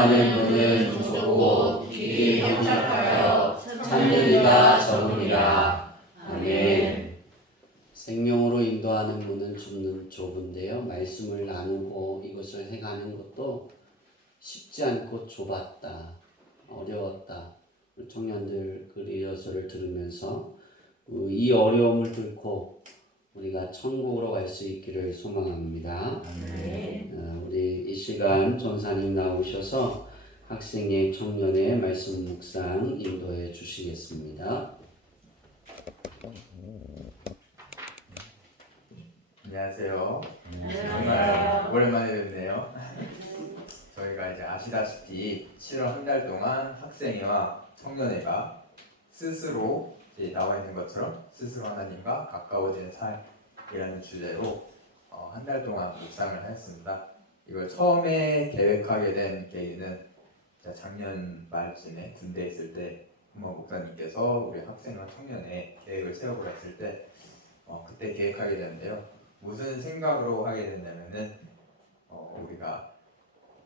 인도하는 분은 좋고 길이 협착하여 찾는 이가 적으리라. 아멘. 생명으로 인도하는 문은 좁은데요. 말씀을 나누고 이것을 해가는 것도 쉽지 않고 좁았다, 어려웠다. 청년들 그 리허설을 들으면서 이 어려움을 뚫고 우리가 천국으로 갈 수 있기를 소망합니다. 우리 이 시간 전사님 나오셔서 학생의 청년의 말씀 묵상 인도해 주시겠습니다. 안녕하세요. 정말 오랜만에 뵙네요. 저희가 이제 아시다시피 7월 한 달 동안 학생회와 청년회가 스스로 이제 나와 있는 것처럼 스스로 하나님과 가까워지는 삶이라는 주제로 한 달 동안 묵상을 하였습니다. 이걸 처음에 계획하게 된 계기는 작년 말쯤에 군대에 있을 때 한번 목사님께서 우리 학생과 청년회 계획을 세워보라 했을 때 그때 계획하게 되는데요. 무슨 생각으로 하게 됐냐면은 우리가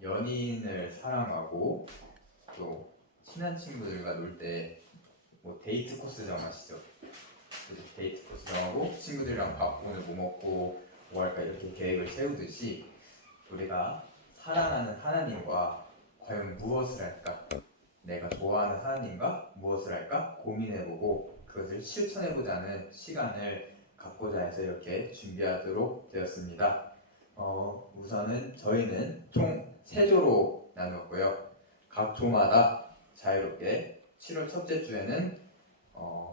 연인을 사랑하고 또 친한 친구들과 놀 때 뭐 데이트 코스 정하시죠. 데이트 코스 정하고 친구들이랑 밥 오늘 뭐 먹고 뭐 할까 이렇게 계획을 세우듯이 우리가 사랑하는 하나님과 과연 무엇을 할까, 내가 좋아하는 하나님과 무엇을 할까 고민해보고 그것을 실천해보자는 시간을 갖고자 해서 이렇게 준비하도록 되었습니다. 우선은 저희는 총 3조로 나누었고요. 각 조마다 자유롭게 7월 첫째 주에는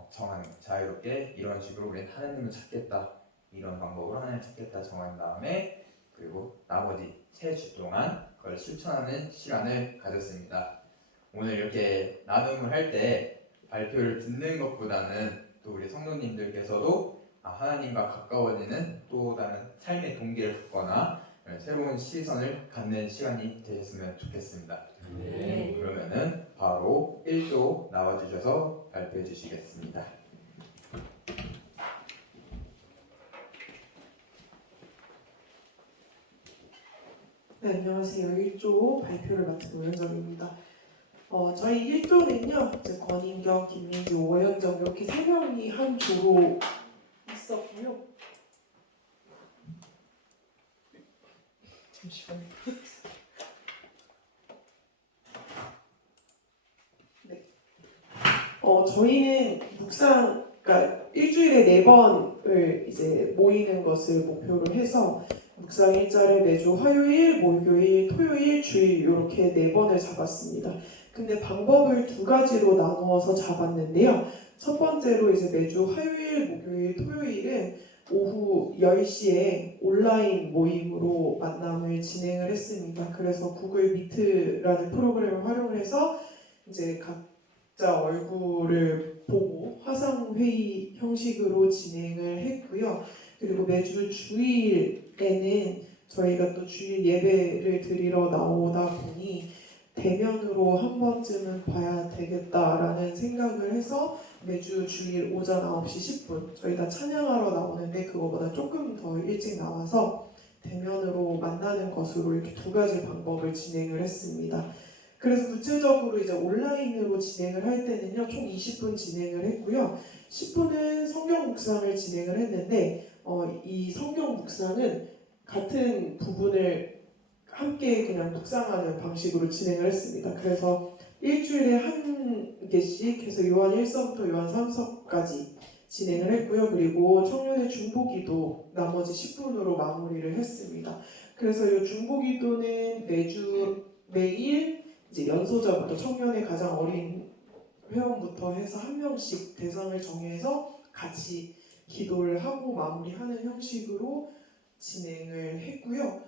정한 자유롭게 이런 식으로 우리는 하나님을 찾겠다, 이런 방법으로 하나님을 찾겠다 정한 다음에 그리고 나머지 3주 동안 그걸 실천하는 시간을 가졌습니다. 오늘 이렇게 나눔을 할 때 발표를 듣는 것보다는 또 우리 성도님들께서도 하나님과 가까워지는 또 다른 삶의 동기를 갖거나 새로운 시선을 갖는 시간이 되셨으면 좋겠습니다. 그러면은 바로 1조 나와주셔서 발표해 주시겠습니다. 네, 안녕하세요. 1조 발표를 맡은 오현정입니다. 저희 1조는요, 이제 권인경, 김민지, 오현정 이렇게 3명이 한 조로 있었고요. 잠시만요. 네. 저희는 묵상, 그러니까 일주일에 4번을 이제 모이는 것을 목표로 해서 묵상 일자를 매주 화요일, 목요일, 토요일, 주일 이렇게 4번을 잡았습니다. 근데 방법을 2가지로 나누어서 잡았는데요. 첫 번째로 이제 매주 화요일, 목요일, 토요일은 오후 10시에 온라인 모임으로 만남을 진행을 했습니다. 그래서 구글 미트라는 프로그램을 활용해서 이제 각자 얼굴을 보고 화상회의 형식으로 진행을 했고요. 그리고 매주 주일에는 저희가 또 주일 예배를 드리러 나오다 보니 대면으로 한 번쯤은 봐야 되겠다라는 생각을 해서 매주 주일 오전 9시 10분 저희가 찬양하러 나오는데 그거보다 조금 더 일찍 나와서 대면으로 만나는 것으로 이렇게 2가지 방법을 진행을 했습니다. 그래서 구체적으로 이제 온라인으로 진행을 할 때는요, 총 20분 진행을 했고요. 10분은 성경 묵상을 진행을 했는데 이 성경 묵상은 같은 부분을 함께 그냥 묵상하는 방식으로 진행을 했습니다. 그래서 일주일에 한 개씩 해서 요한 1서부터 요한 3서까지 진행을 했고요. 그리고 청년의 중보기도 나머지 10분으로 마무리를 했습니다. 그래서 이 중보기도는 매일 이제 연소자부터 청년의 가장 어린 회원부터 해서 한 명씩 대상을 정해서 같이 기도를 하고 마무리하는 형식으로 진행을 했고요.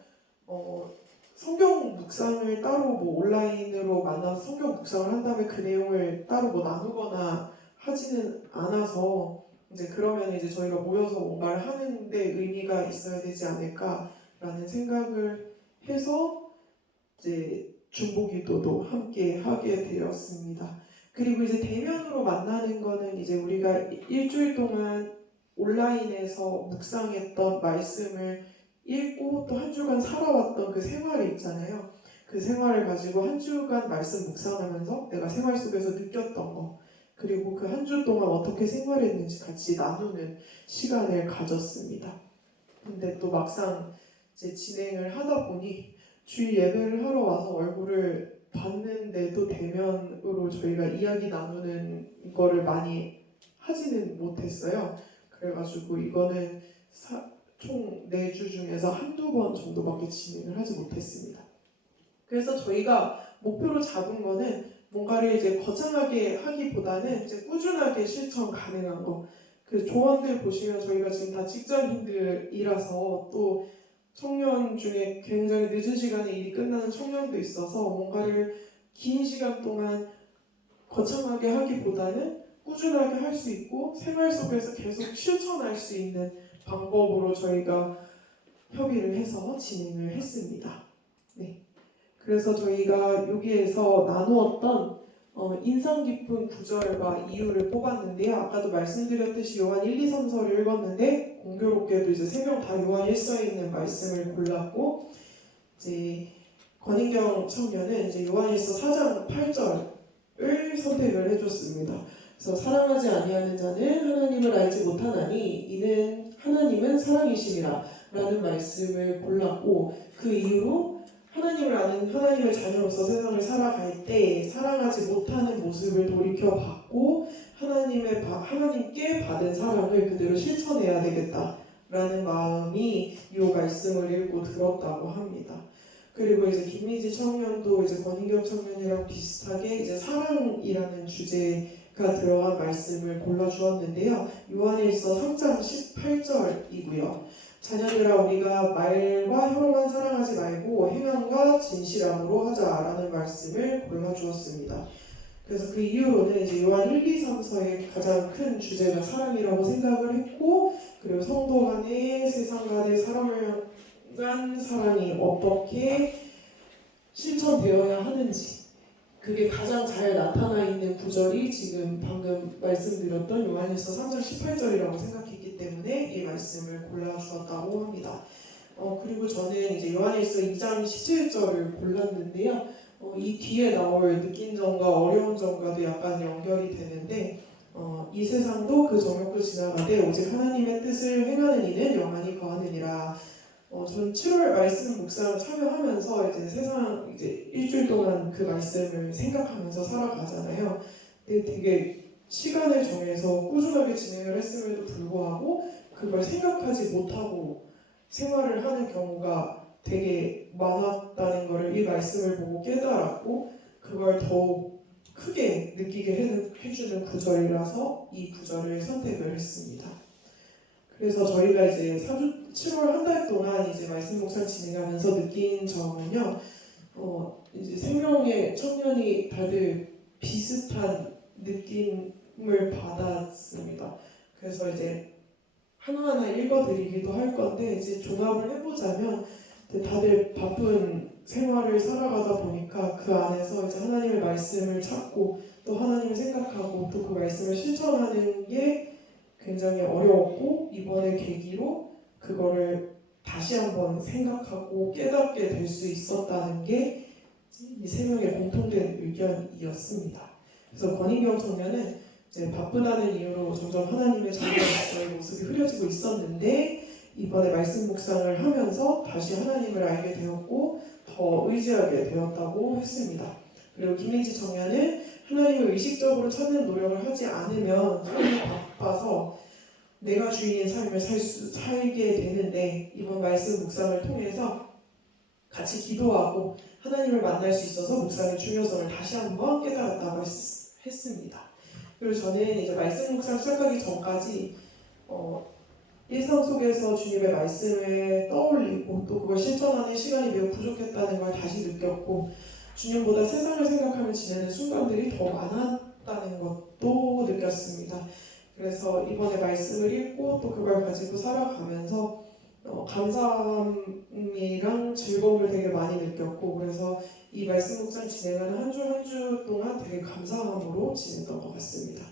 성경 묵상을 따로 온라인으로 만나서 성경 묵상을 한 다음에 그 내용을 따로 나누거나 하지는 않아서 이제 그러면 이제 저희가 모여서 뭔가를 하는데 의미가 있어야 되지 않을까라는 생각을 해서 이제 중보기도도 함께 하게 되었습니다. 그리고 이제 대면으로 만나는 거는 이제 우리가 일주일 동안 온라인에서 묵상했던 말씀을 읽고 또 한 주간 살아왔던 그 생활이 있잖아요. 그 생활을 가지고 한 주간 말씀 묵상하면서 내가 생활 속에서 느꼈던 거, 그리고 그 한 주 동안 어떻게 생활했는지 같이 나누는 시간을 가졌습니다. 근데 또 막상 이제 진행을 하다 보니 주일 예배를 하러 와서 얼굴을 봤는데도 대면으로 저희가 이야기 나누는 거를 많이 하지는 못했어요. 그래가지고 이거는 총 4주 중에서 한두 번 정도밖에 진행을 하지 못했습니다. 그래서 저희가 목표로 잡은 거는 뭔가를 이제 거창하게 하기보다는 이제 꾸준하게 실천 가능한 거. 그 조언들 보시면 저희가 지금 다 직장인들이라서 또 청년 중에 굉장히 늦은 시간에 일이 끝나는 청년도 있어서 뭔가를 긴 시간 동안 거창하게 하기보다는 꾸준하게 할 수 있고 생활 속에서 계속 실천할 수 있는 방법으로 저희가 협의를 해서 진행을 했습니다. 네. 그래서 저희가 여기에서 나누었던 인상 깊은 구절과 이유를 뽑았는데요. 아까도 말씀드렸듯이 요한 1, 2, 3서를 읽었는데 공교롭게도 이제 3명 다 요한 1서에 있는 말씀을 골랐고 이제 권인경 청년은 이제 요한 1서 4장 8절을 선택을 해줬습니다. 그래서 사랑하지 아니하는 자는 하나님을 알지 못하나니 이는 하나님은 사랑이심이라 라는 말씀을 골랐고 그 이유로 하나님을 아는 하나님의 자녀로서 세상을 살아갈 때 사랑하지 못하는 모습을 돌이켜봤고 하나님께 받은 사랑을 그대로 실천해야 되겠다라는 마음이 이 말씀을 읽고 들었다고 합니다. 그리고 이제 김미지 청년도 이제 권인경 청년이랑 비슷하게 이제 사랑이라는 주제가 들어간 말씀을 골라주었는데요. 요한일서 3장 18절이고요. 자녀들아 우리가 말과 혀로만 사랑하지 말고 행함과 진실함으로 하자라는 말씀을 골라주었습니다. 그래서 그 이유로는 이제 요한 1, 2, 3서의 가장 큰 주제가 사랑이라고 생각을 했고 그리고 성도 간의 세상 간의 사람을 간 사랑이 어떻게 실천되어야 하는지 그게 가장 잘 나타나 있는 구절이 지금 방금 말씀드렸던 요한일서 3장 18절이라고 생각했기 때문에 이 말씀을 골라주었다고 합니다. 그리고 저는 이제 요한일서 2장 17절을 골랐는데요. 이 뒤에 나올 느낀 점과 어려운 점과도 약간 연결이 되는데 이 세상도 그 정욕도 지나가되 오직 하나님의 뜻을 행하는 이는 영원히 거하느니라. 전 7월 말씀 묵상을 참여하면서 이제 세상 이제 일주일 동안 그 말씀을 생각하면서 살아가잖아요. 근데 되게 시간을 정해서 꾸준하게 진행을 했음에도 불구하고 그걸 생각하지 못하고 생활을 하는 경우가 되게 많았다는 것을 이 말씀을 보고 깨달았고 그걸 더욱 크게 느끼게 해주는 구절이라서 이 구절을 선택을 했습니다. 그래서 저희가 이제 7월 한 달 동안 이제 말씀 묵상 진행하면서 느낀 점은요, 이제 생명의 청년이 다들 비슷한 느낌을 받았습니다. 그래서 이제 하나하나 읽어드리기도 할 건데 이제 종합을 해보자면 다들 바쁜 생활을 살아가다 보니까 그 안에서 이제 하나님의 말씀을 찾고 또 하나님을 생각하고 또 그 말씀을 실천하는 게 굉장히 어려웠고 이번에 계기로 그거를 다시 한번 생각하고 깨닫게 될 수 있었다는 게 이 세 명의 공통된 의견이었습니다. 그래서 권인경 청년은 이제 바쁘다는 이유로 점점 하나님의 자녀로서의 모습이 흐려지고 있었는데 이번에 말씀 묵상을 하면서 다시 하나님을 알게 되었고 더 의지하게 되었다고 했습니다. 그리고 김민지 청년은 하나님을 의식적으로 찾는 노력을 하지 않으면 삶이 바빠서 내가 주인인 삶을 살게 되는데 이번 말씀 묵상을 통해서 같이 기도하고 하나님을 만날 수 있어서 묵상의 중요성을 다시 한번 깨달았다고 했습니다. 그리고 저는 이제 말씀 묵상 시작하기 전까지 일상 속에서 주님의 말씀을 떠올리고 또 그걸 실천하는 시간이 매우 부족했다는 걸 다시 느꼈고 주님보다 세상을 생각하며 지내는 순간들이 더 많았다는 것도 느꼈습니다. 그래서 이번에 말씀을 읽고 또 그걸 가지고 살아가면서 감사함이랑 즐거움을 되게 많이 느꼈고 그래서 이 말씀 묵상 진행하는 한 주 한 주 동안 되게 감사함으로 지냈던 것 같습니다.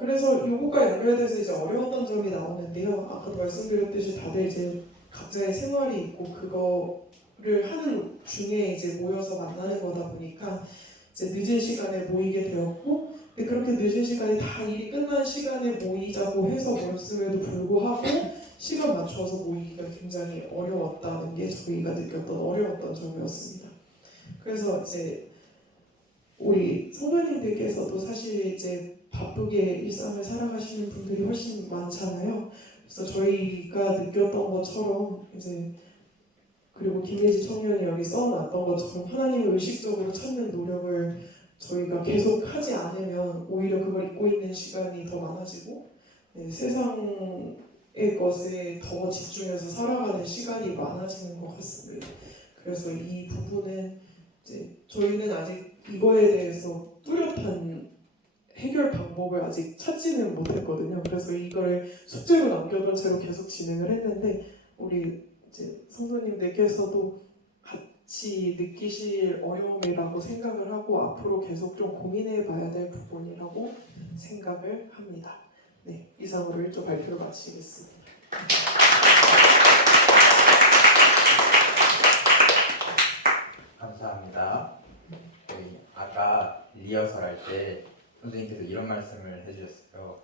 그래서 요것과 연결돼서 이제 어려웠던 점이 나오는데요. 아까도 말씀드렸듯이 다들 이제 각자의 생활이 있고 그거를 하는 중에 이제 모여서 만나는 거다 보니까 이제 늦은 시간에 모이게 되었고, 근데 그렇게 늦은 시간에 다 일이 끝난 시간에 모이자고 해서 모였음에도 불구하고 시간 맞춰서 모이기가 굉장히 어려웠다는 게 저희가 느꼈던 어려웠던 점이었습니다. 그래서 이제 우리 성도님들께서도 사실 이제 바쁘게 일상을 살아가시는 분들이 훨씬 많잖아요. 그래서 저희가 느꼈던 것처럼 이제 그리고 김예지 청년이 여기 써놨던 것처럼 하나님을 의식적으로 찾는 노력을 저희가 계속 하지 않으면 오히려 그걸 잊고 있는 시간이 더 많아지고 세상의 것에 더 집중해서 살아가는 시간이 많아지는 것 같습니다. 그래서 이 부분은 이제 저희는 아직 이거에 대해서 뚜렷한 해결 방법을 아직 찾지는 못했거든요. 그래서 이걸 숙제로 남겨둔 채로 계속 진행을 했는데 우리 이제 성도님들께서도 같이 느끼실 어려움이라고 생각을 하고 앞으로 계속 좀 고민해 봐야 될 부분이라고 생각을 합니다. 네, 이상으로 1조 발표를 마치겠습니다. 감사합니다. 저희 아까 리허설 할 때 선생님께서 이런 말씀을 해주셨어요.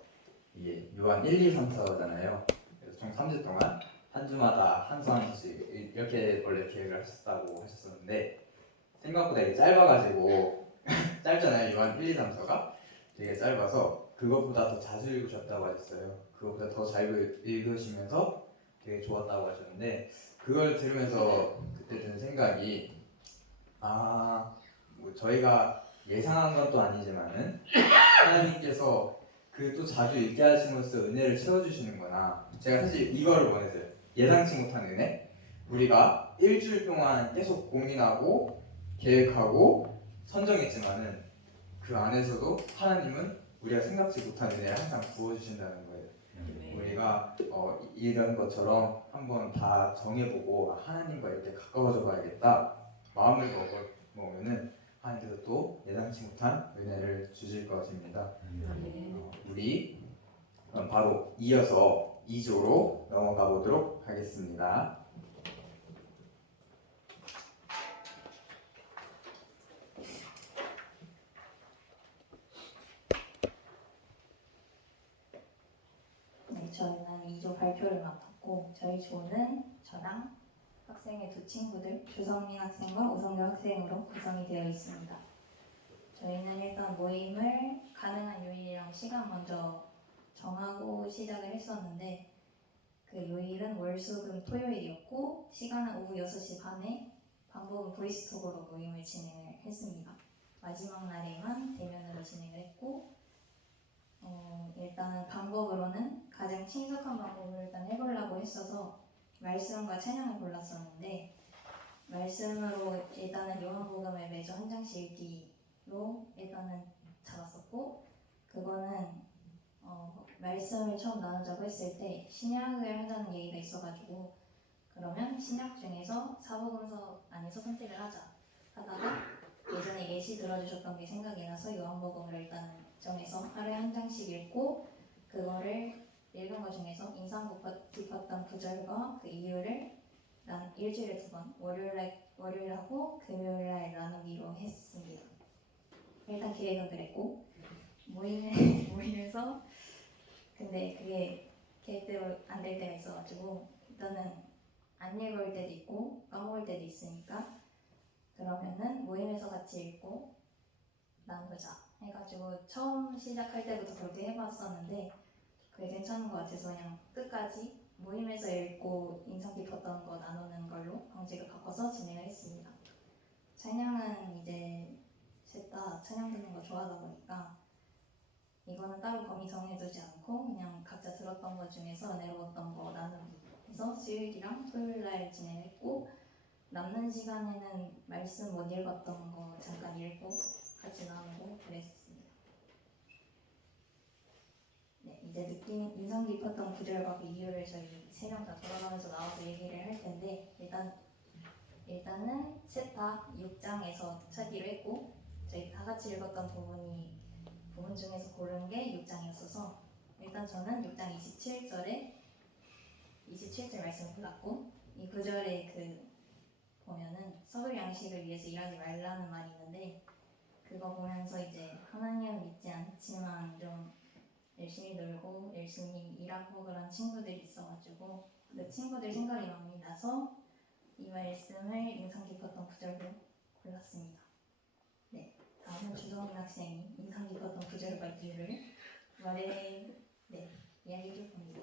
이게 요한 1, 2, 3, 4잖아요. 그래서 총 3주 동안 한 주마다 한 수 한 수씩 이렇게 원래 계획을 하셨다고 하셨었는데 생각보다 이게 짧아가지고 짧잖아요. 요한 1, 2, 3, 4가 되게 짧아서 그것보다 더 자주 읽으셨다고 하셨어요. 그것보다 더 잘 읽으시면서 되게 좋았다고 하셨는데 그걸 들으면서 그때 든 생각이 뭐 저희가 예상한 건 또 아니지만은 하나님께서 그 또 자주 읽게 하심으로써 은혜를 채워주시는구나. 제가 사실 이거를 원했어요. 예상치 못한 은혜. 우리가 일주일 동안 계속 고민하고 계획하고 선정했지만은 그 안에서도 하나님은 우리가 생각지 못한 은혜를 항상 부어주신다는 거예요. 우리가 이런 것처럼 한번 다 정해보고 하나님과 이렇게 가까워져 봐야겠다 마음을 먹으면은 하나님께서 또 예상치 못한 은혜를 주실 것입니다. 우리 그럼 바로 이어서 2조로 넘어가 보도록 하겠습니다. 네, 저는 2조 발표를 맡았고 저희 조는 저랑 학생의 두 친구들 주성민 학생과 오성규 학생으로 구성이 되어 있습니다. 저희는 일단 모임을 가능한 요일이랑 시간 먼저 정하고 시작을 했었는데 그 요일은 월, 수, 금, 토요일이었고 시간은 오후 6시 반에 방법은 보이스톡으로 모임을 진행을 했습니다. 마지막 날에만 대면으로 진행을 했고 일단 방법으로는 가장 친숙한 방법을 일단 해보려고 했어서 말씀과 찬양을 골랐었는데 말씀으로 일단은 요한복음을 매주 한 장씩 읽기로 일단은 잡았었고 그거는 말씀을 처음 나누자고 했을 때 신약을 하자는 얘기가 있어가지고 그러면 신약 중에서 사복음서 안에서 선택을 하자 하다가 예전에 예시 들어주셨던 게 생각이 나서 요한복음을 일단 정해서 하루에 한 장씩 읽고 그거를 읽은 것 중에서 인상 깊었던 구절과 그 이유를 난 일주일에 2번 월요일하고 금요일날 나누기로 했습니다. 일단 계획은 그랬고 모임에서 근데 그게 계획대로 안 될 때가 있어가지고 일단은 안 읽을 때도 있고 까먹을 때도 있으니까 그러면은 모임에서 같이 읽고 나누자 해가지고 처음 시작할 때부터 그렇게 해봤었는데 그게 괜찮은 것 같아서 그냥 끝까지 모임에서 읽고 인상 깊었던 거 나누는 걸로 방식을 바꿔서 진행을 했습니다. 찬양은 이제 셋 다 찬양 듣는 거 좋아하다 보니까 이거는 따로 범위 정해두지 않고 그냥 각자 들었던 것 중에서 은혜로웠던 거 나누기 해서 수요일이랑 토요일날 진행했고 남는 시간에는 말씀 못 읽었던 거 잠깐 읽고 같이 나누고 그랬습니다. 네, 이제 인상 깊었던 구절과 그 이유를 저희 3명 다 돌아가면서 나와서 얘기를 할 텐데 일단은 셋 다 6장에서 찾기로 했고 저희 다 같이 읽었던 부분 중에서 고른 게 6장이었어서 일단 저는 6장 27절 말씀을 골랐고 이 구절의 그 보면은 서울 양식을 위해서 일하지 말라는 말이 있는데 그거 보면서 이제 하나님을 믿지 않지만 좀 열심히 놀고 열심히 일하고 그런 친구들이 있어가지고 그 친구들 생각이 많이 나서 이 말씀을 인상 깊었던 구절로 골랐습니다. 네, 다음은 주성민 학생이 인상 깊었던 구절과 이유를 이야기해 줄 겁니다.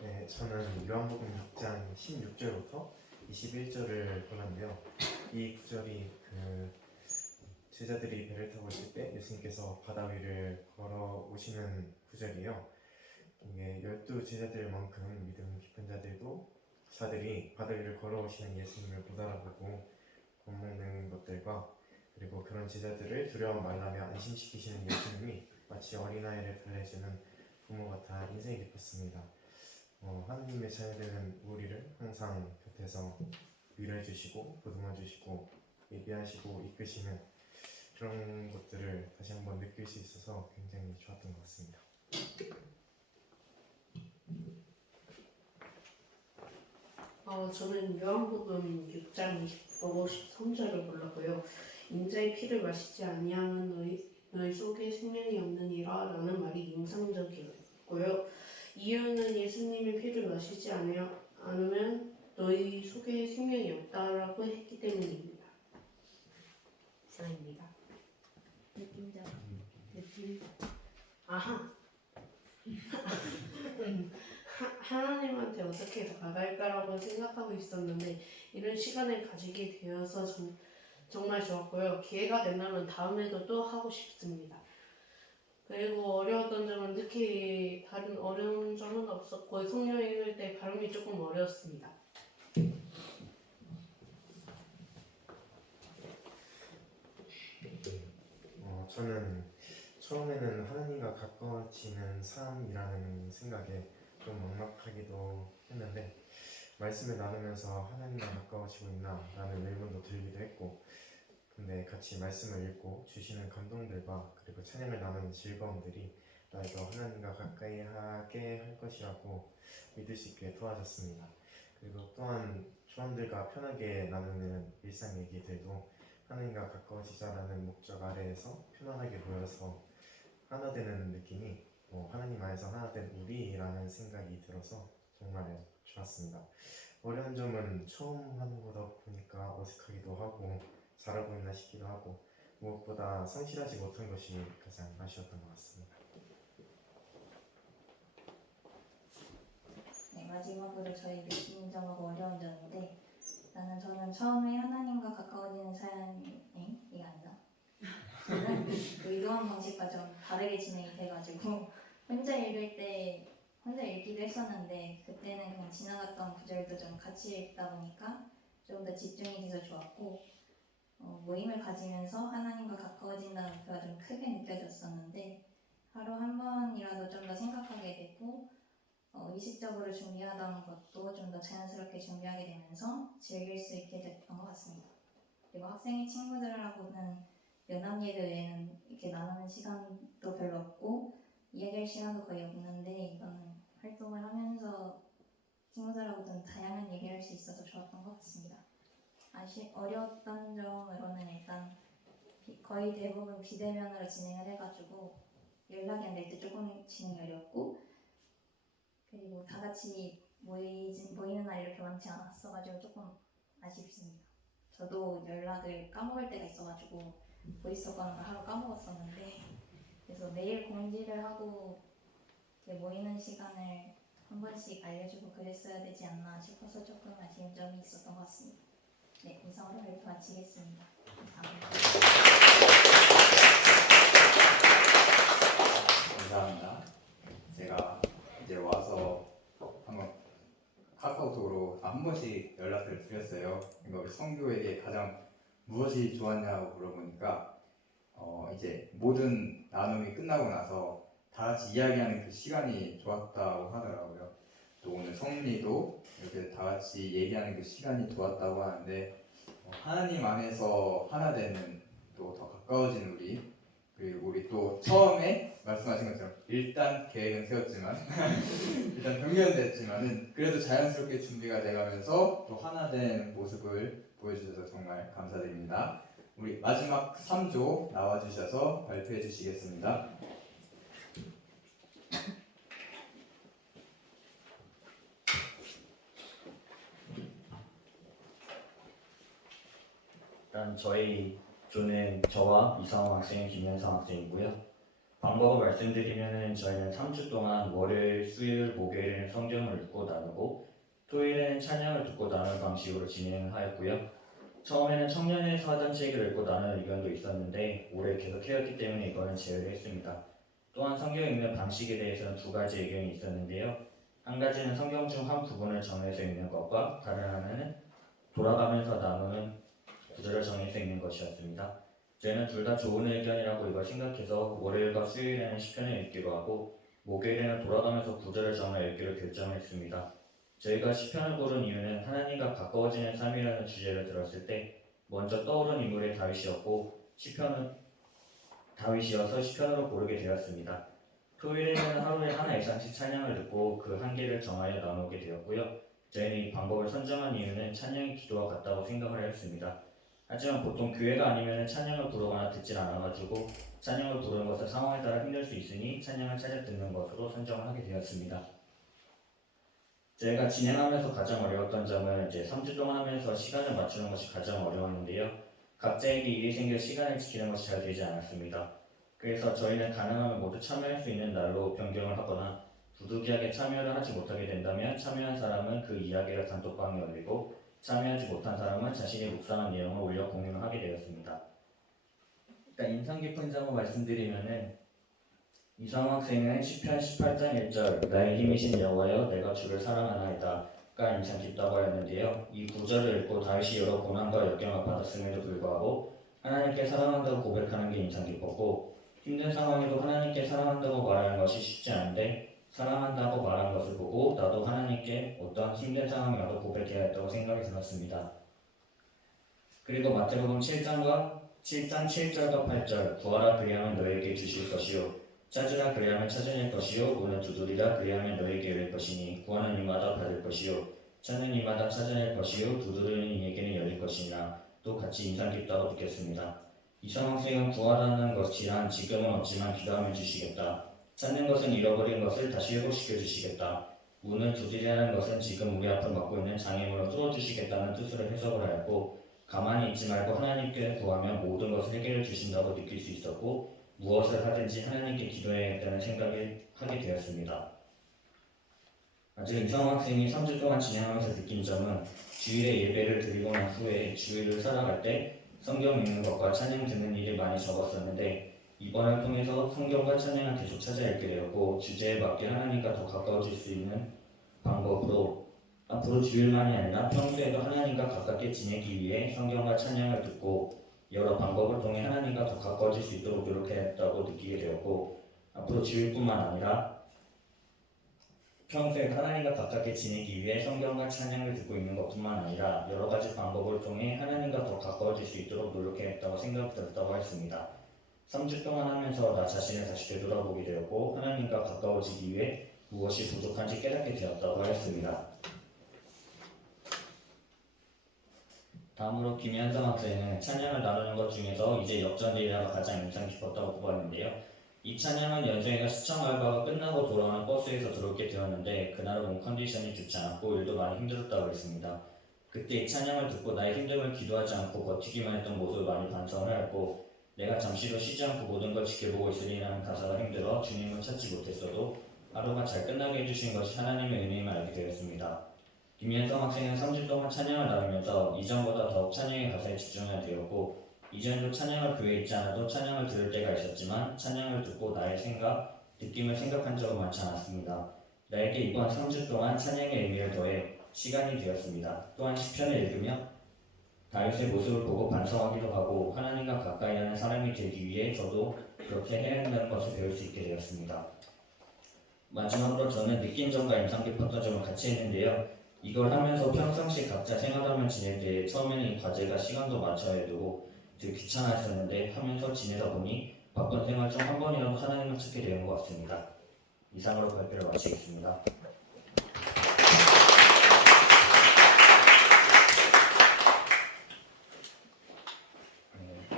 네, 저는 요한복음 6장 16절부터 21절을 골랐는데요. 이 구절이 제자들이 배를 타고 있을 때 예수님께서 바다 위를 걸어오시는 구절이에요. 이게 12 제자들만큼 믿음 깊은 자들이 바다 위를 걸어오시는 예수님을 못 알아보고 겁먹는 것들과 그리고 그런 제자들을 두려워 말라며 안심시키시는 예수님이 마치 어린아이를 달래주는 부모 같아 인생이 깊었습니다. 하나님의 자녀되는 우리를 항상 곁에서 위로해주시고 보듬어주시고 예비하시고 이끄시는 그런 것들을 다시 한번 느낄 수 있어서 굉장히 좋았던 것 같습니다. 저는 요한복음 6장 20절 13절을 골랐고요. 인자의 피를 마시지 아니하면 너희 속에 생명이 없느니라 라는 말이 인상적이었고요. 이유는 예수님의 피를 마시지 않으면 너희 속에 생명이 없다라고 했기 때문입니다. 이상입니다. 느낌. 아하. 하나님한테 어떻게 나갈까라고 생각하고 있었는데 이런 시간을 가지게 되어서 정말 좋았고요. 기회가 된다면 다음에도 또 하고 싶습니다. 그리고 어려웠던 점은 특히 다른 어려운 점은 없었고 성령 읽을 때 발음이 조금 어려웠습니다. 저는 처음에는 하나님과 가까워지는 삶이라는 생각에 좀 막막하기도 했는데 말씀을 나누면서 하나님과 가까워지고 있나 라는 의문도 들기도 했고 근데 같이 말씀을 읽고 주시는 감동들과 그리고 찬양을 나누는 즐거움들이 나를 더 하나님과 가까이 하게 할 것이라고 믿을 수 있게 도와줬습니다. 그리고 또한 조원들과 편하게 나누는 일상 얘기들도 하나님과 가까워지자라는 목적 아래에서 편안하게 모여서 하나 되는 느낌이 하나님 안에서 하나 된 우리라는 생각이 들어서 정말 좋았습니다. 어려운 점은 처음 하는 거다 보니까 어색하기도 하고 잘하고 있나 싶기도 하고 무엇보다 성실하지 못한 것이 가장 아쉬웠던 것 같습니다. 네, 마지막으로 저희 느낀 점하고 어려운 점인데 저는 처음에 하나님과 가까워지는 사연이 이게 아니다. 저는 의도한 방식과 좀 다르게 진행이 돼가지고 혼자 읽기도 했었는데 그때는 그냥 지나갔던 구절도 좀 같이 읽다 보니까 좀 더 집중이 돼서 좋았고 모임을 가지면서 하나님과 가까워진다는 목표가 좀 크게 느껴졌었는데 하루 한 번이라도 좀 더 생각하게 되고 의식적으로 준비하던 것도 좀 더 자연스럽게 준비하게 되면서 즐길 수 있게 됐던 것 같습니다. 그리고 학생의 친구들하고는 연합예배 외에는 이렇게 나누는 시간도 별로 없고 이야기할 시간도 거의 없는데 이거는 활동을 하면서 친구들하고도 다양한 얘기를 할 수 있어서 좋았던 것 같습니다. 어려웠던 점으로는 일단 거의 대부분 비대면으로 진행을 해가지고 연락이 안 될 때 조금 진행이 어렵고 그리고 다 같이 모이는 날 이렇게 많지 않았어가지고 조금 아쉽습니다. 저도 연락을 까먹을 때가 있어가지고 보이스톡방을 하루 까먹었었는데 그래서 매일 공지를 하고 이렇게 모이는 시간을 한 번씩 알려주고 그랬어야 되지 않나 싶어서 조금 아쉬운 점이 있었던 것 같습니다. 네, 이상으로 발표 마치겠습니다. 감사합니다. 감사합니다. 제가 이제 와서 방금 카카오톡으로 한 번씩 연락을 드렸어요. 그러니까 우리 성교에게 가장 무엇이 좋았냐고 물어보니까 이제 모든 나눔이 끝나고 나서 다 같이 이야기하는 그 시간이 좋았다고 하더라고요. 또 오늘 성리도 이렇게 다 같이 얘기하는 그 시간이 좋았다고 하는데 하나님 안에서 하나 되는 또 더 가까워진 우리 그리고 우리 또 처음에 말씀하신 것처럼 일단 계획은 세웠지만 일단 병면됐지만은 그래도 자연스럽게 준비가 돼가면서 또 하나 된 모습을 보여주셔서 정말 감사드립니다. 우리 마지막 3조 나와주셔서 발표해 주시겠습니다. 일단 저희 조는 저와 이상호 학생, 김현성 학생이고요. 방법을 말씀드리면은 저희는 3주 동안 월요일, 수요일, 목요일에는 성경을 읽고 나누고 토요일에는 찬양을 듣고 나누는 방식으로 진행하였고요. 처음에는 청년회에서 하던 책을 읽고 나누는 의견도 있었는데 올해 계속 해왔기 때문에 이거는 제외를 했습니다. 또한 성경 읽는 방식에 대해서는 두 가지 의견이 있었는데요. 한 가지는 성경 중 한 부분을 정해서 읽는 것과 다른 하나는 돌아가면서 나누는 구절을 정해서 읽는 것이었습니다. 저희는 둘 다 좋은 의견이라고 이걸 생각해서 월요일과 수요일에는 시편을 읽기로 하고 목요일에는 돌아가면서 구절을 정해 읽기로 결정했습니다. 저희가 시편을 고른 이유는 하나님과 가까워지는 삶이라는 주제를 들었을 때 먼저 떠오른 인물이 다윗이었고 다윗이어서 시편으로 고르게 되었습니다. 토요일에는 하루에 하나 이상씩 찬양을 듣고 그 한 개를 정하여 나누게 되었고요. 저희는 이 방법을 선정한 이유는 찬양이 기도와 같다고 생각을 했습니다. 하지만 보통 교회가 아니면 찬양을 부르거나 듣질 않아가지고 찬양을 부르는 것은 상황에 따라 힘들 수 있으니 찬양을 찾아 듣는 것으로 선정을 하게 되었습니다. 제가 진행하면서 가장 어려웠던 점은 이제 3주 동안 하면서 시간을 맞추는 것이 가장 어려웠는데요. 각자에게 일이 생겨 시간을 지키는 것이 잘 되지 않았습니다. 그래서 저희는 가능하면 모두 참여할 수 있는 날로 변경을 하거나 부득이하게 참여를 하지 못하게 된다면 참여한 사람은 그 이야기를 단톡방에 올리고 참여하지 못한 사람은 자신이 묵상한 내용을 올려 공유를 하게 되었습니다. 일단 인상 깊은 점을 말씀드리면은 이상호 학생은 시편 18장 1절 나의 힘이신 여호와여 내가 주를 사랑하나이다가 인상 깊다고 하였는데요. 이 구절을 읽고 다윗이 여러 고난과 역경을 받았음에도 불구하고 하나님께 사랑한다고 고백하는 게 인상 깊었고 힘든 상황에도 하나님께 사랑한다고 말하는 것이 쉽지 않은데 사랑한다고 말한 것을 보고 나도 하나님께 어떠한 힘든 상황이 와도 고백해야 했다고 생각이 들었습니다. 그리고 마태복음 7장 7절과 8절 구하라 그리하면 너에게 주실 것이요 찾으라 그리하면 찾아낼 것이요 문을 두드리라 그리하면 너에게 열릴 것이니 구하는 이마다 받을 것이요 찾는 이마다 찾아낼 것이요 두드리는 이에게는 열릴 것이나 또 같이 인상 깊다고 느꼈습니다. 이상 학생은 구하라는 것이란 지금은 없지만 기도하면 주시겠다. 찾는 것은 잃어버린 것을 다시 회복시켜 주시겠다. 문을 두드리라는 것은 지금 우리 앞을 막고 있는 장애물을 뚫어주시겠다는 뜻으로 해석을 하였고 가만히 있지 말고 하나님께 구하면 모든 것을 해결해 주신다고 느낄 수 있었고 무엇을 하든지 하나님께 기도해야겠다는 생각을 하게 되었습니다. 아직 이상호 학생이 3주 동안 진행하면서 느낀 점은 주일에 예배를 드리고 난 후에 주일을 살아갈 때 성경 읽는 것과 찬양 듣는 일이 많이 적었었는데 이번을 통해서 성경과 찬양을 계속 찾아 읽게 되었고 주제에 맞게 하나님과 더 가까워질 수 있는 방법으로 앞으로 주일만이 아니라 평소에도 하나님과 가깝게 지내기 위해 성경과 찬양을 듣고 여러 방법을 통해 하나님과 더 가까워질 수 있도록 노력했다고 느끼게 되었고 앞으로 주일뿐만 아니라 평소에 하나님과 가깝게 지내기 위해 성경과 찬양을 듣고 있는 것뿐만 아니라 여러 가지 방법을 통해 하나님과 더 가까워질 수 있도록 노력했다고 생각이 들었다고 했습니다. 3주 동안 하면서 나 자신을 다시 되돌아보게 되었고 하나님과 가까워지기 위해 무엇이 부족한지 깨닫게 되었다고 하였습니다. 다음으로 김현성 학생은 찬양을 나누는 것 중에서 이제 역전되리라가 가장 인상 깊었다고 뽑았는데요. 이 찬양은 연수회가 시청 알바가 끝나고 돌아오는 버스에서 들어오게 되었는데 그날은 몸 컨디션이 좋지 않았고 일도 많이 힘들었다고 했습니다. 그때 이 찬양을 듣고 나의 힘듦을 기도하지 않고 버티기만 했던 모습을 많이 반성을 하였고 내가 잠시도 쉬지 않고 모든 걸 지켜보고 있으리라는 가사가 힘들어 주님을 찾지 못했어도 하루가 잘 끝나게 해주신 것이 하나님의 은혜임을 알게 되었습니다. 김현성 학생은 3주 동안 찬양을 나누면서 이전보다 더욱 찬양의 가사에 집중하게 되었고 이전에도 찬양을 교회에 있지 않아도 찬양을 들을 때가 있었지만 찬양을 듣고 나의 생각, 느낌을 생각한 적은 많지 않았습니다. 나에게 이번 3주 동안 찬양의 의미를 더해 시간이 되었습니다. 또한 시편을 읽으며 다윗의 모습을 보고 반성하기도 하고 하나님과 가까이 하는 사람이 되기 위해 저도 그렇게 해야 한다는 것을 배울 수 있게 되었습니다. 마지막으로 저는 느낀 점과 인상 깊었던 점을 같이 했는데요. 이걸 하면서 평상시 각자 생활하며 지낼 때 처음에는 이 과제가 시간도 맞춰야 되고 되게 귀찮아했었는데 하면서 지내다 보니 바쁜 생활 중 한 번이라도 하나님을 찾게 되는 것 같습니다. 이상으로 발표를 마치겠습니다. 네,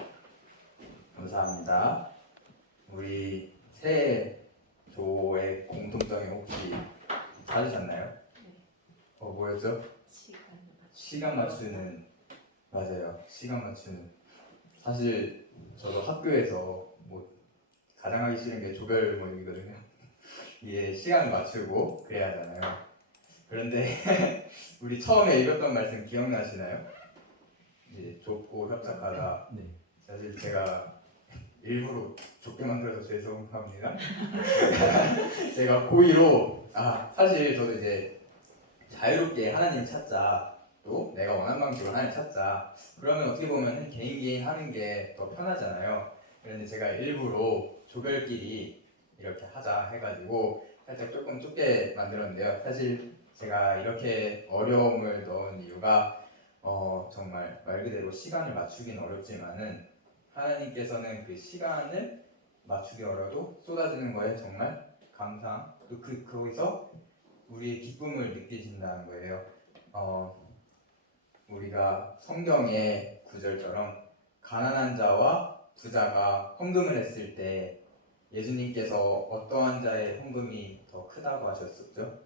감사합니다. 우리 새 조의 공통점이 혹시 찾으셨나요? 뭐였죠? 시간 맞추는. 맞아요. 시간 맞추는. 사실 저도 학교에서 뭐 가장 하기 싫은 게 조별 모임이거든요. 이게 시간 맞추고 그래야 하잖아요. 그런데 우리 처음에 읽었던 말씀 기억나시나요? 이제 좁고 협착하다. 네. 사실 제가 일부러 좁게 만들어서 죄송합니다. 제가 고의로 사실 저도 이제 자유롭게 하나님 찾자, 또 내가 원하는 방식으로 하나님 찾자. 그러면 어떻게 보면 개인 하는 게 더 편하잖아요. 그런데 제가 일부러 조별끼리 이렇게 하자 해가지고 살짝 조금 좁게 만들었는데요. 사실 제가 이렇게 어려움을 넣은 이유가 정말 말 그대로 시간을 맞추기는 어렵지만은 하나님께서는 그 시간을 맞추기 어려도 쏟아지는 거에 정말 감상, 또 거기서 우리의 기쁨을 느끼신다는 거예요. 우리가 성경의 구절처럼 가난한 자와 부자가 헌금을 했을 때 예수님께서 어떠한 자의 헌금이 더 크다고 하셨었죠?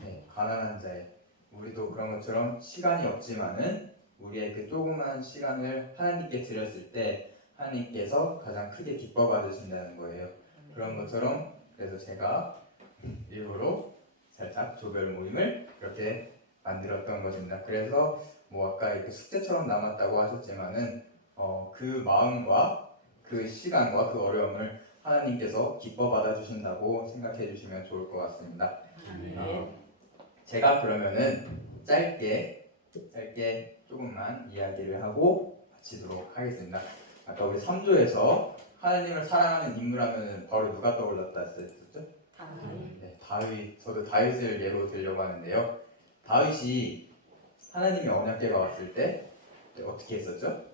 네, 가난한 자의. 우리도 그런 것처럼 시간이 없지만은 우리의 그 조그만 시간을 하나님께 드렸을 때 하나님께서 가장 크게 기뻐 받으신다는 거예요. 그런 것처럼 그래서 제가 일부러 살짝 조별 모임을 그렇게 만들었던 것입니다. 그래서 뭐 아까 이렇게 숙제처럼 남았다고 하셨지만은 그 마음과 그 시간과 그 어려움을 하나님께서 기뻐 받아주신다고 생각해 주시면 좋을 것 같습니다. 제가 그러면은 짧게 조금만 이야기를 하고 마치도록 하겠습니다. 아까 우리 3조에서 하나님을 사랑하는 인물하면 바로 누가 떠올랐다 했었죠? 네, 다윗. 저도 다윗을 예로 들려고 하는데요. 다윗이 하나님의 언약궤가 왔을 때 어떻게 했었죠?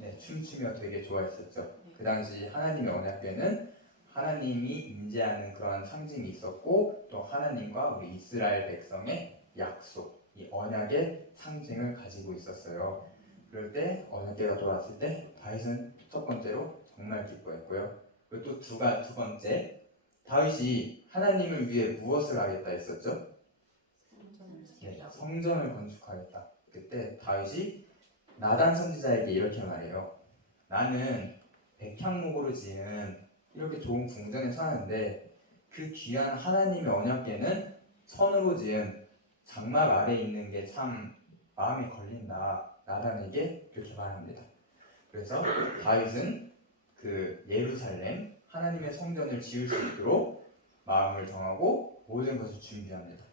네, 춤추며 되게 좋아했었죠. 그 당시 하나님의 언약궤는 하나님이 임재하는 그러한 상징이 있었고 또 하나님과 우리 이스라엘 백성의 약속, 이 언약의 상징을 가지고 있었어요. 그럴 때 언약궤가 돌아왔을 때 다윗은 첫 번째로 정말 기뻐했고요. 그리고 또 두 번째, 다윗이 하나님을 위해 무엇을 하겠다 했었죠? 네, 성전을 건축하겠다. 그때 다윗이 나단 선지자에게 이렇게 말해요. 나는 백향목으로 지은 이렇게 좋은 궁전에 사는데 그 귀한 하나님의 언약궤는 천으로 지은 장막 아래에 있는 게 참 마음이 걸린다. 나단에게 그렇게 말합니다. 그래서 다윗은 그 예루살렘 하나님의 성전을 지을 수 있도록 마음을 정하고 모든 것을 준비합니다.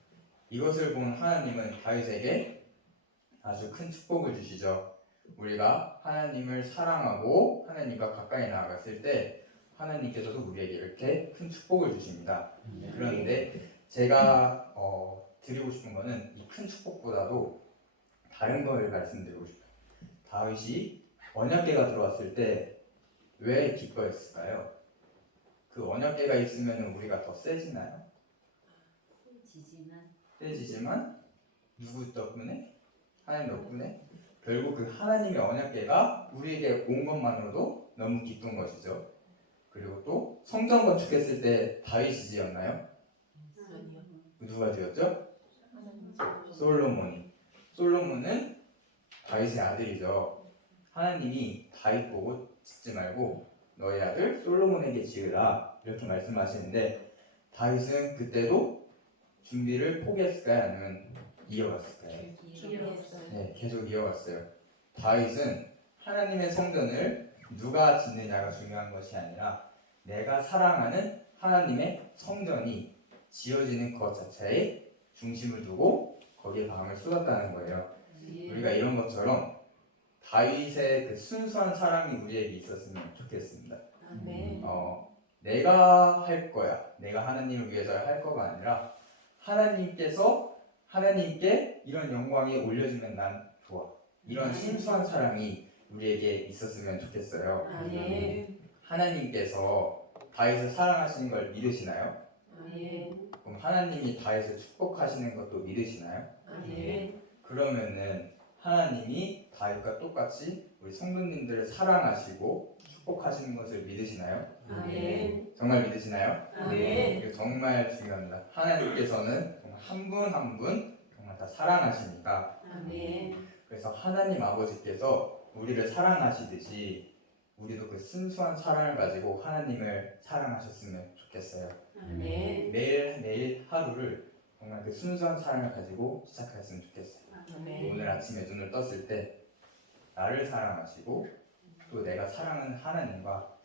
이것을 본 하나님은 다윗에게 아주 큰 축복을 주시죠. 우리가 하나님을 사랑하고 하나님과 가까이 나아갔을 때 하나님께서도 우리에게 이렇게 큰 축복을 주십니다. 그런데 제가 드리고 싶은 거는 이 큰 축복보다도 다른 걸 말씀드리고 싶어요. 다윗이 언약궤가 들어왔을 때 왜 기뻐했을까요? 그 언약궤가 있으면 우리가 더 세지나요? 세지지만 누구 덕분에? 하나님 덕분에? 결국 그 하나님의 언약궤가 우리에게 온 것만으로도 너무 기쁜 것이죠. 그리고 또 성전 건축했을 때 다윗이 지었나요? 누가 지었죠? 솔로몬은 다윗의 아들이죠. 하나님이 다윗 보고 짓지 말고 너희 아들 솔로몬에게 지으라 이렇게 말씀하시는데 다윗은 그때도 준비를 포기했을까요? 아니면 이어갔을까요? 네, 계속 이어갔어요. 다윗은 하나님의 성전을 누가 짓느냐가 중요한 것이 아니라 내가 사랑하는 하나님의 성전이 지어지는 것 자체에 중심을 두고 거기에 마음을 쏟았다는 거예요. 우리가 이런 것처럼 다윗의 그 순수한 사랑이 우리에게 있었으면 좋겠습니다. 내가 할 거야. 내가 하나님을 위해서 할 거가 아니라 하나님께서 하나님께 이런 영광이 올려주면 난 좋아. 이런 순수한 사랑이 우리에게 있었으면 좋겠어요. 하나님께서 다윗을 사랑하시는 걸 믿으시나요? 아멘. 그럼 하나님이 다윗을 축복하시는 것도 믿으시나요? 아멘. 그러면은 하나님이 다윗과 똑같이 우리 성도님들을 사랑하시고 축복하시는 것을 믿으시나요? 아멘. 정말 믿으시나요? 아멘. 이거 정말 중요합니다. 하나님께서는 한 분 한 분 정말 다 사랑하시니까 아멘. 그래서 하나님 아버지께서 우리를 사랑하시듯이 우리도 그 순수한 사랑을 가지고 하나님을 사랑하셨으면 좋겠어요. 아멘. 매일 하루를 정말 그 순수한 사랑을 가지고 시작하셨으면 좋겠어요. 아멘. 오늘 아침에 눈을 떴을 때 나를 사랑하시고 또 내가 사랑하는 하나님과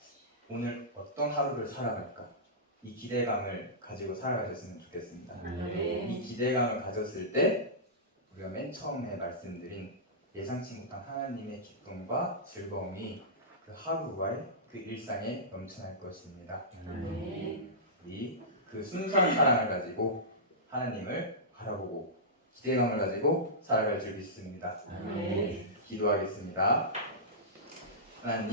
오늘 어떤 하루를 살아갈까 이 기대감을 가지고 살아가셨으면 좋겠습니다. 아멘. 이 기대감을 가졌을 때 우리가 맨 처음에 말씀드린 예상치 못한 하나님의 기쁨과 즐거움이 그 하루와의 그 일상에 넘쳐날 것입니다. 아멘. 우리 그 순수한 사랑을 가지고 하나님을 바라보고 기대감을 가지고 살아갈 줄 믿습니다. 아멘. 기도하겠습니다. 하나님